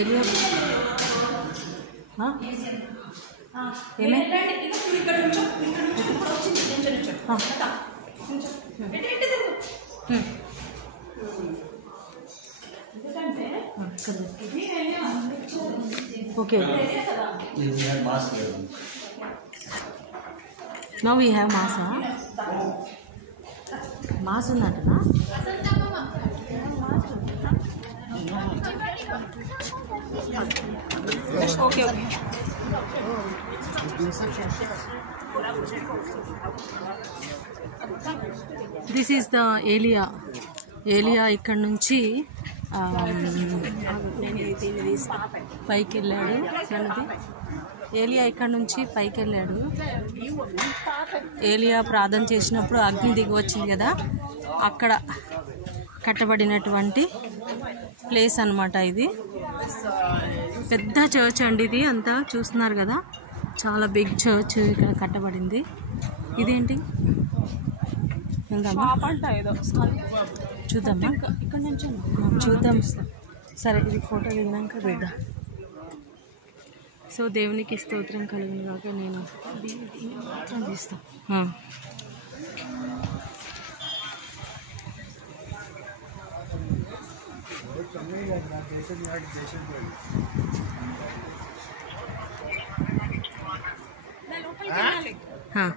Area okay. Now we have masa. Mass ఉన్నట్టనా? Okay okay. This is the area. ఇక్కడ నుంచి పైకి వెళ్ళాడు. ఏలియా ఇక్కడ నుంచి పైకి వెళ్ళాడు. ఏలియా ప్రార్థన చేసినప్పుడు అగ్ని దిగి వచ్చింది కదా, అక్కడ కట్టబడినటువంటి ప్లేస్ అన్నమాట. ఇది పెద్ద చర్చ్ అండి. ఇది అంతా చూస్తున్నారు కదా, చాలా బిగ్ చర్చ్ ఇక్కడ కట్టబడింది. ఇదేంటి చూద్దామా? ఇక్కడ నుంచి చూద్దాం. సరే, ఇది ఫోటో దిగినాక పెడదాం. సో దేవునికి స్తోత్రం కలుగును కాక. నేను తీస్తాను. हाँ